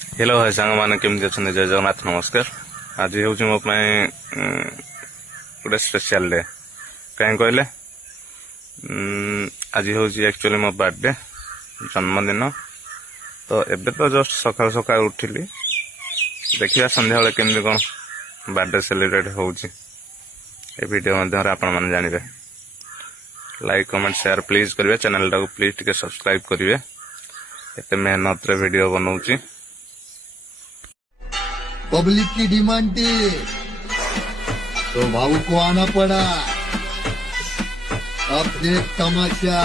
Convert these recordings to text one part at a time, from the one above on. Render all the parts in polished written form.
Hello भाई सांग मैंने केमती अच्छा जय जगन्नाथ नमस्कार। आज हूँ मो गोटे स्पेशल डे कहीं कहले आज हूँ एक्चुअली मो बर्थडे जन्मदिन। तो एबे तो जस्ट सकाल सकाल उठिली देखिए संध्या बेले केमती कौन बर्थडे सेलिब्रेट होउची ए वीडियो मध्यम आपण मैंने जानवे। लाइक कमेंट शेयर प्लीज करेंगे चैनल टाको प्लीज टिके सब्सक्राइब करेंगे एते मेहनत रे वीडियो बनाऊची। पब्लिक की डिमांड थी तो भाऊ को आना पड़ा। अब देख तमाशा।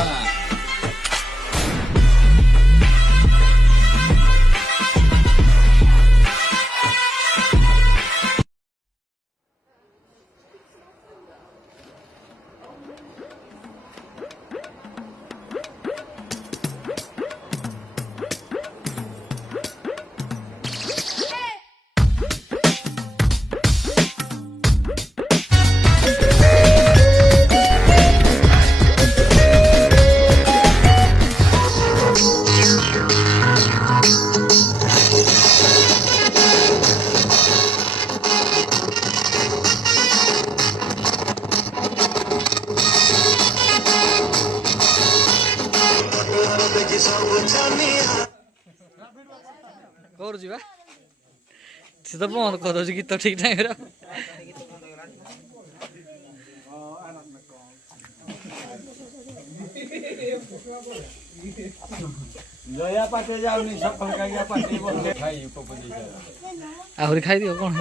କରୁଛି ବା ସେ ତ ବନ୍ଦ କରିଦଉଛି ଗୀତ ଠିକ ଟାଇମରେ। ଆହୁରି ଖାଇଦିଅ କଣ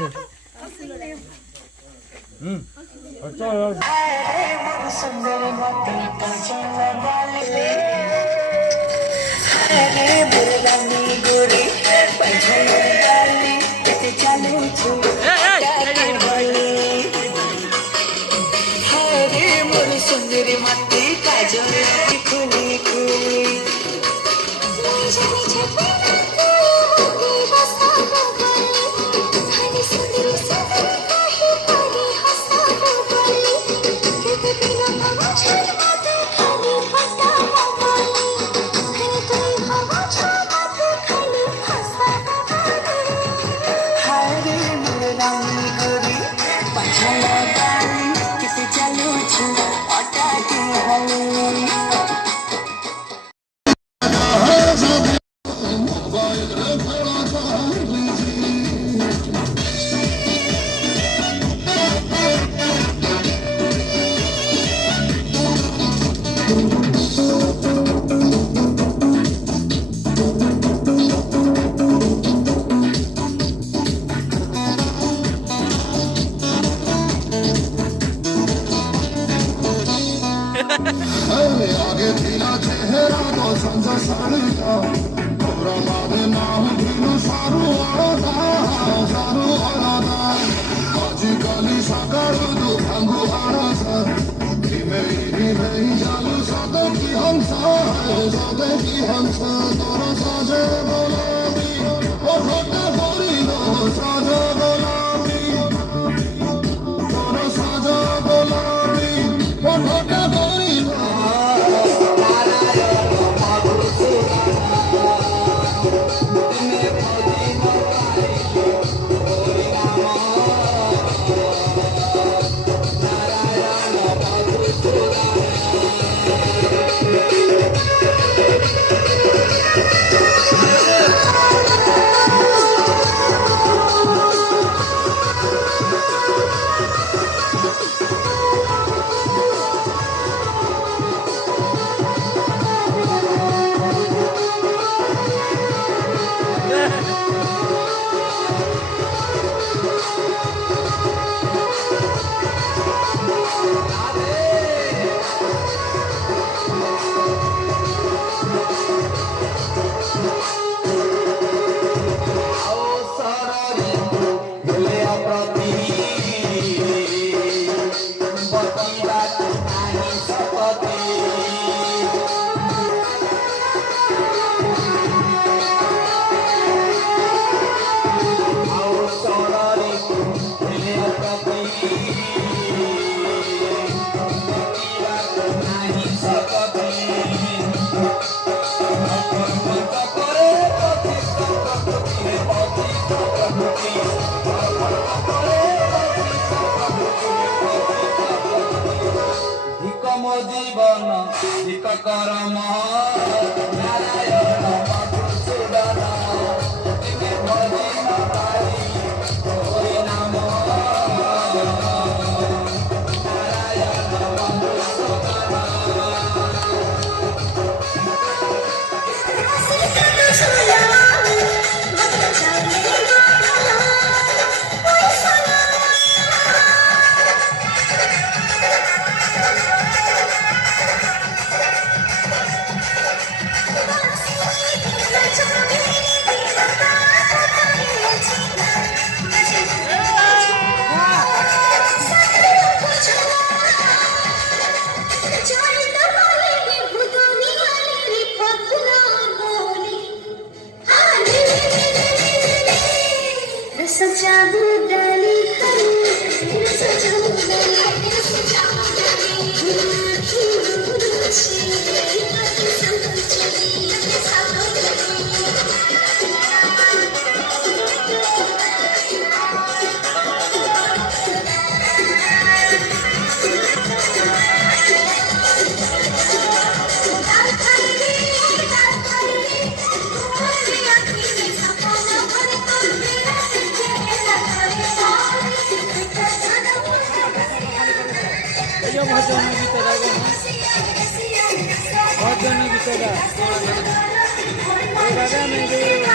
सुंदरी मती काजल खुली खुली आगे थीला चेहरा तो संजा साड़ी का तोरा बादे नाम दिनु सारू आरादा आजी काली साकार दु भांगु आरासा धीमे जालू सादे की हंसा तोरा साजे बोलाबी ओ होता होरी नो साजे बोलाबी तोरा साजे बोलाबी ओ होता होरी सजाऊ डाली सजाऊ डाली सजाऊ भजन गीतटा भजन गीतटा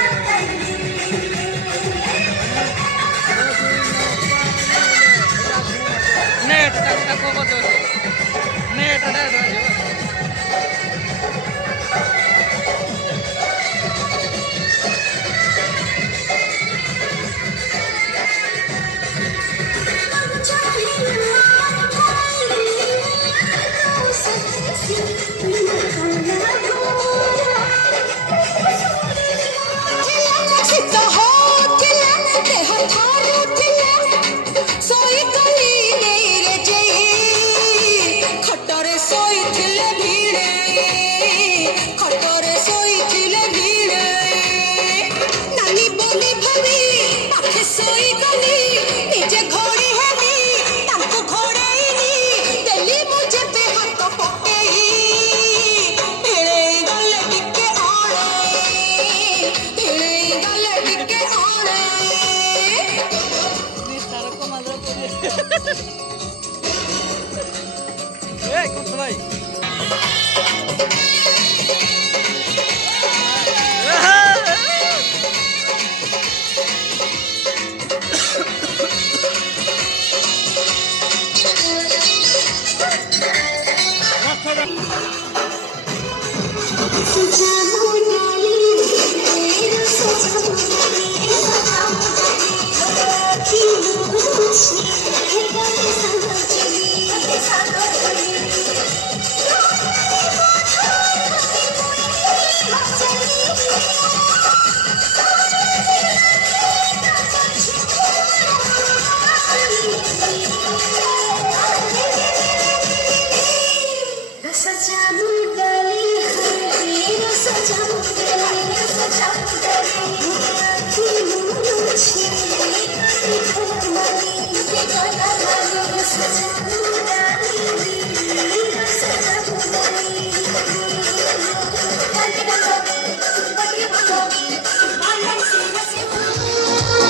नेट भाई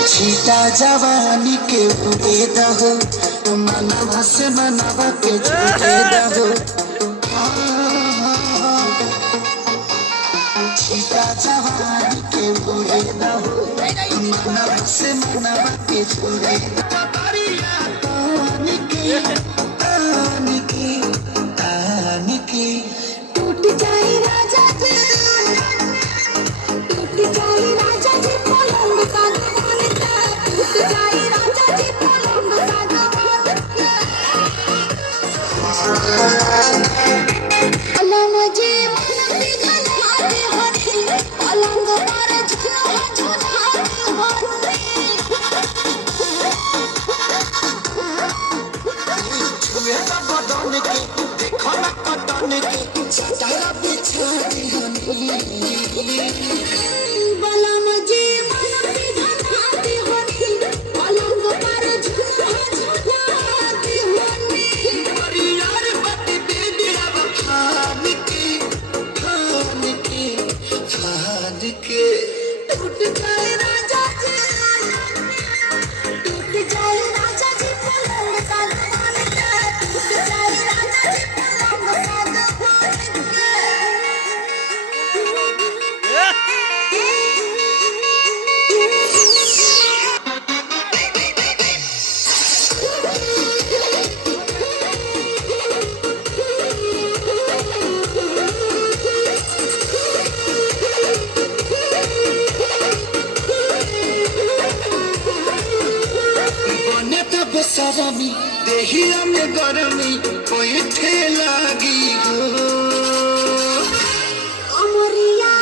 छीटा जवानी के उड़े दहो मनवा से मनवा के जुड़े दहो छीटा जवानी के उड़े दहो मनवा से मनवा के जुड़े टूट जाए राजा जी टूट जाए राजा जी पलंग का दीवाना टूट जाए राजा जी पलंग का दीवाना पलंग जी मन बिगड़ाते होते पलंग पर झूला झूलाते होते छुए तो बदन के देखो ना कटन के तारा बिछाई पलंग जी मन बिगड़ाते होते पलंग पर झूला झूलाते होते यार बट बेबी अब खान की बेसरमी देहिया में गरमी कोई थे लागी हो अमरिया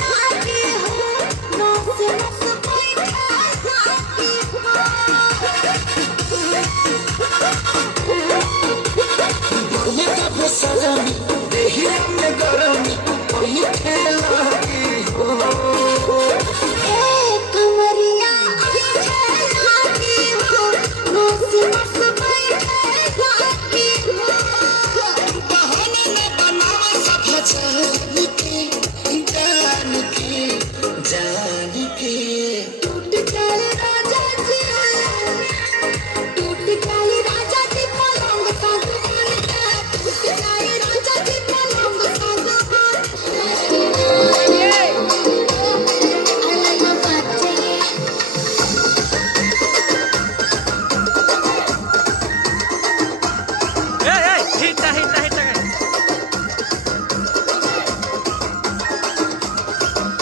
लागी हो नस नस कोई लागी में का बेसरमी देहिया में गरमी कोई थे लागी हो कमरिया लागी हो नस नस कोई लागी हो बहाना न बनावा सब जान के टूट गए राजा जी पलंग सागवान का टूट गए राजा जी पलंग सागवान हिटा हिटा हिटा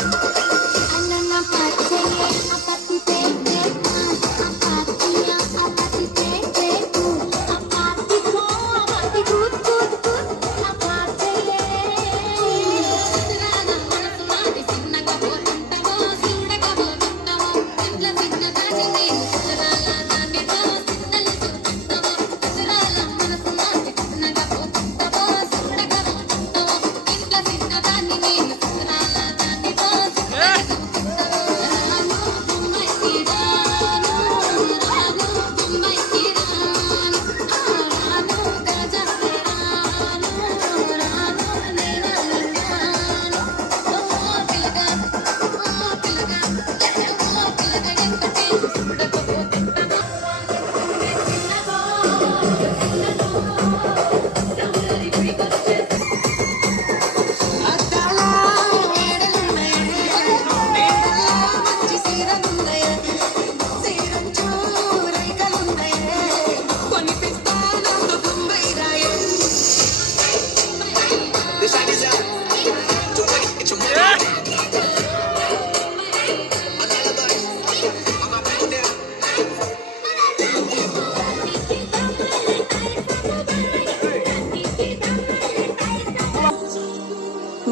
अनना पाचे अपति पे अपतिया अपति पे अपति को अपति गुद गुद गुद अपते राना मनसुनादी सिन्नगा बोलंतवो सुडगा बोलंतवो इंद्ला सिन्न दानिने राला दानिदा सिన్నలు सुडंतवो राला मनसुनादी सिन्नगा बोलंतवो सुडगा बोलंतवो इंद्ला सिन्न दानिने राला दानिदा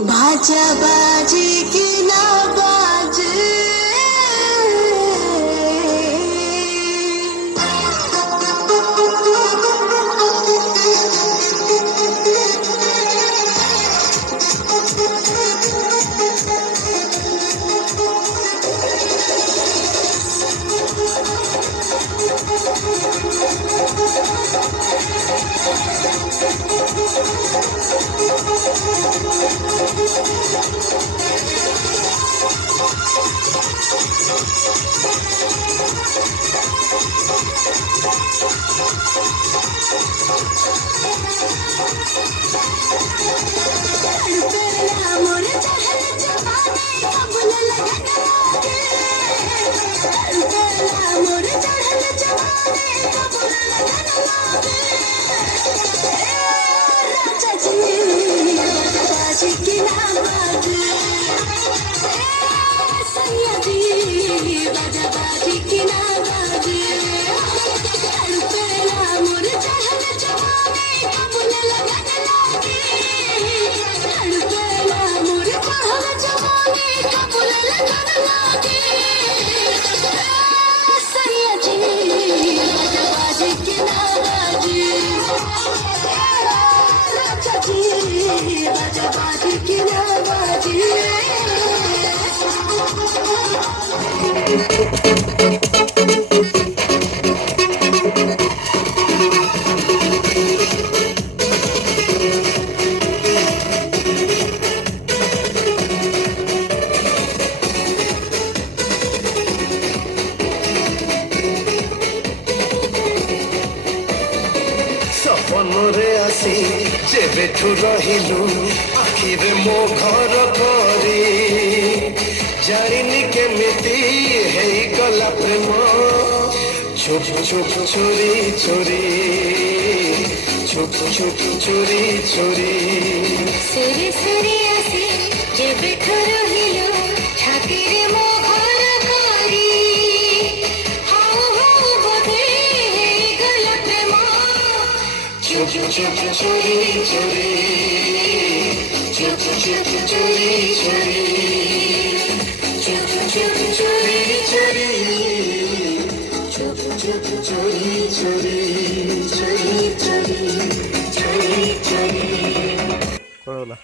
बाजा बाजी की ना बाजे मोर चहल जवानी कबूल लगन लागे मोर चहल जवानी कबूल लगन लागे राजा जी बाजी की ना बाजे सैया जी बाजी की ना बाजे मोर चहल जवानी कबूल लगन लागे मोर चहल जवानी कबूल लगन लागे सैया जी बाजी की ना बाजे राजा जी बाजी की ना बाजे ସପନରେ ଆସି ଯେବେଠୁ ରହିଲୁ ଆଖିରେ ମୋ ଘର କରି ଜାଣିନି କେମିତି ହେଇଗଲା ପ୍ରେମ ଛୁପ ଛୁପ ଚୋରି ଚୋରି ଛୁପ ଛୁପ ଚୋରି ଚୋରି ସେରେ ସେରେ ଆସି ଯେବେଠୁ ରହିଲୁ ଛାତିରେ ମୋ ଘର କରି ହାଉ ହାଉ ବୋଧେ চুপ চুরি চুরি চুপ চুপ চুরি চুরি চুপ চুপ চুরি চুরি চুরি চুরি চুরি চুরি কত হলো